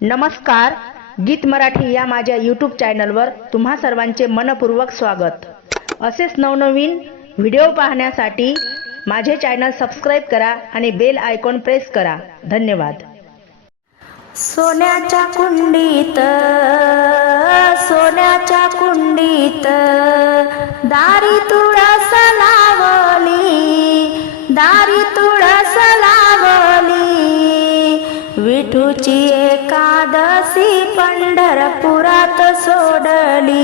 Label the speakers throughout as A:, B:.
A: नमस्कार गीत मराठी या माझ्या यूट्यूब चॅनलवर तुम्हा सर्वांचे मनपूर्वक स्वागत. असेच नवनवीन व्हिडिओ पाहण्यासाठी माझे चॅनल सबस्क्राईब करा आणि बेल आयकॉन प्रेस करा. धन्यवाद. सोन्याच्या कुंडीत सोन्याच्या कुंडीत दारी तुळस लावली दारी तुळस लावली विठूची एकादशी पंढरपुरात सोडली.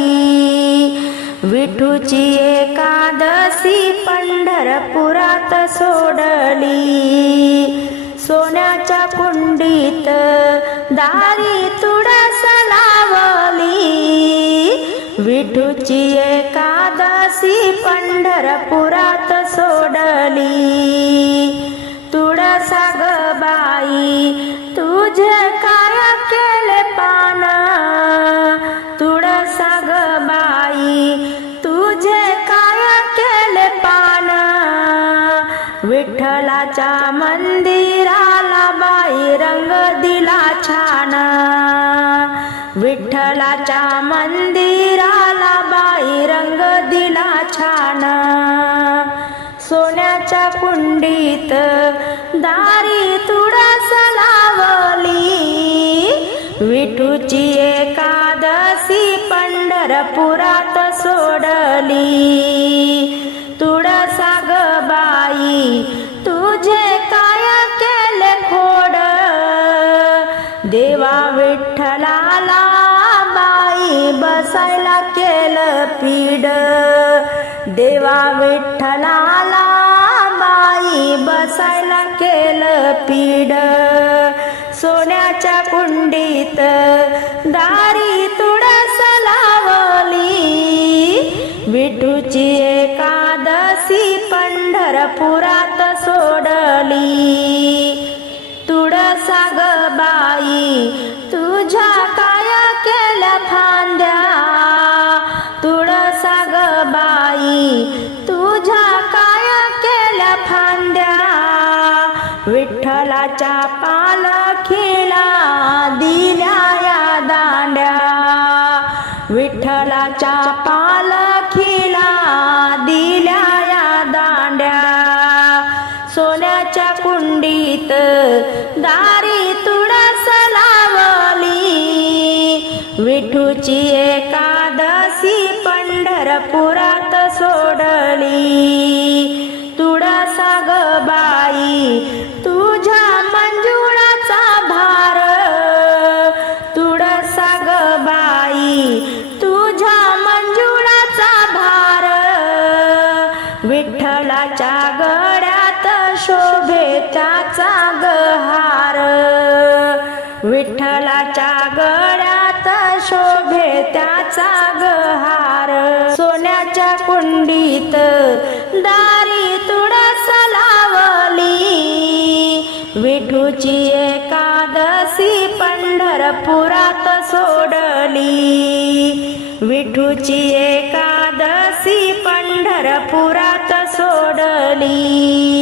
A: विठूची एकादशी पंढरपुरात सोडली. सोन्याच्या कुंडीत दारी तुळस लावली. विठूची एकादशी पंढरपुरात सोडली. विठ्ठलाच्या मंदिराला बाई रंग दिला छान. विठ्ठलाच्या मंदिराला बाई रंग दिला छान. सोन्याच्या कुंडीत दारी तुळस लावली. विठूची एकादशी पंढरपुरात सोडली. देवा विठ्ठलाला बाई बसायला केलं पीड. देवा विठ्ठलाला बाई बसायला केलं पीड. सोन्याच्या कुंडीत दारी तुळस लावली. विठूची एकादशी पंढरपूर विठ्ठलाच्या पालखीला दिल्या या दांड्या. विठ्ठलाच्या पालखीला दिल्या या दांड्या. सोन्याच्या कुंडीत दारी तुळस लावली. विठूची एकादशी पंढरपुरात सोड विठ्ठलाच्या गळ्यात शोभे त्याचा गहार. विठ्ठलाच्या गळ्यात शोभे त्याचा गहार. सोन्याच्या कुंडीत दारी तुळस लावली. विठूची एकादशी पंढरपुरात सोडली. विठूची एका पंढरपुरात सोडली